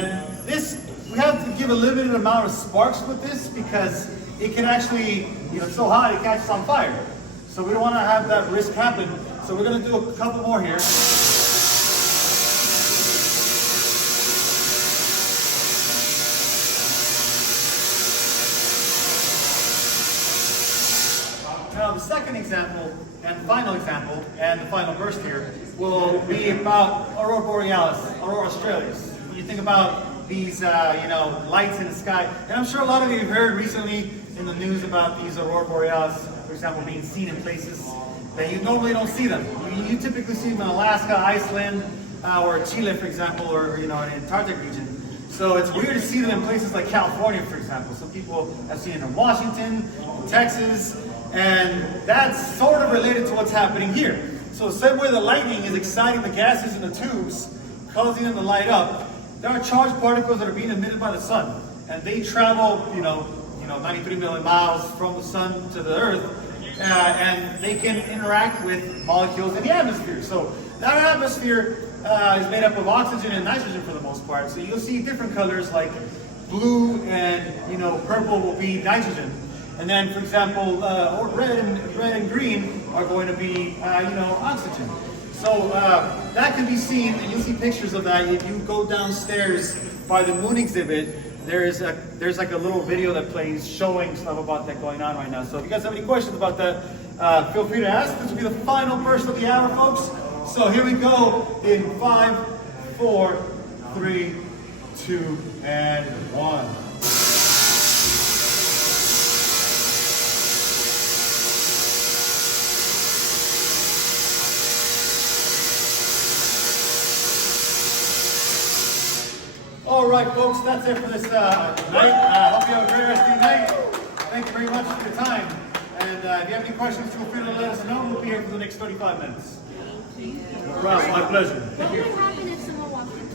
And this, we have to give a limited amount of sparks with this because it can actually, it's so hot it catches on fire. So we don't want to have that risk happen. So we're going to do a couple more here. Now the second example, and final example, and the final burst here, will be about Aurora Borealis, Aurora Australis. When you think about these, lights in the sky, and I'm sure a lot of you have heard recently in the news about these Aurora Borealis, for example, being seen in places that you normally don't see them. You typically see them in Alaska, Iceland, or Chile, for example, or in the Antarctic region. So it's weird to see them in places like California, for example. Some people have seen it in Washington, Texas, and that's sort of related to what's happening here. So the same way the lightning is exciting the gases in the tubes, causing them to light up, there are charged particles that are being emitted by the sun, and they travel, 93 million miles from the sun to the earth, and they can interact with molecules in the atmosphere. So that atmosphere is made up of oxygen and nitrogen for the most part. So you'll see different colors like blue and purple will be nitrogen. And then, for example, red and green are going to be, oxygen. So that can be seen, and you'll see pictures of that if you go downstairs by the moon exhibit. There's like a little video that plays showing stuff about that going on right now. So if you guys have any questions about that, feel free to ask. This will be the final burst of the hour, folks. So here we go in 5, 4, 3, 2, and 1. All right, folks, that's it for this night. Hope you have a great rest of your night. Thank you very much for your time. And if you have any questions, feel free to let us know. We'll be here for the next 35 minutes. No problem. My pleasure. What would happen if someone walked in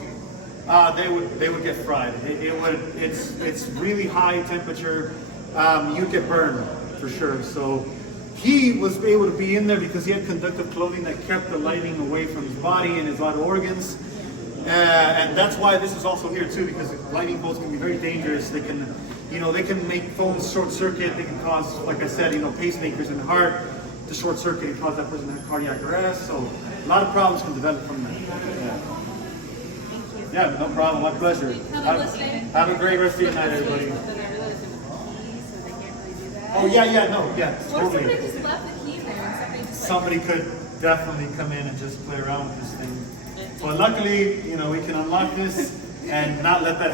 here? They would get fried. It's really high temperature. You'd get burned for sure. So he was able to be in there because he had conductive clothing that kept the lightning away from his body and his vital organs. And that's why this is also here too, because lightning bolts can be very dangerous. They can, they can make phones short circuit. They can cause, like I said, pacemakers in the heart to short circuit and cause that person to have cardiac arrest. So a lot of problems can develop from that. Yeah, no problem. My pleasure. Have a great rest of your night, everybody. Oh yeah, totally. Somebody just left the key there. Somebody could definitely come in and just play around with this thing. But luckily, we can unlock this and not let that happen.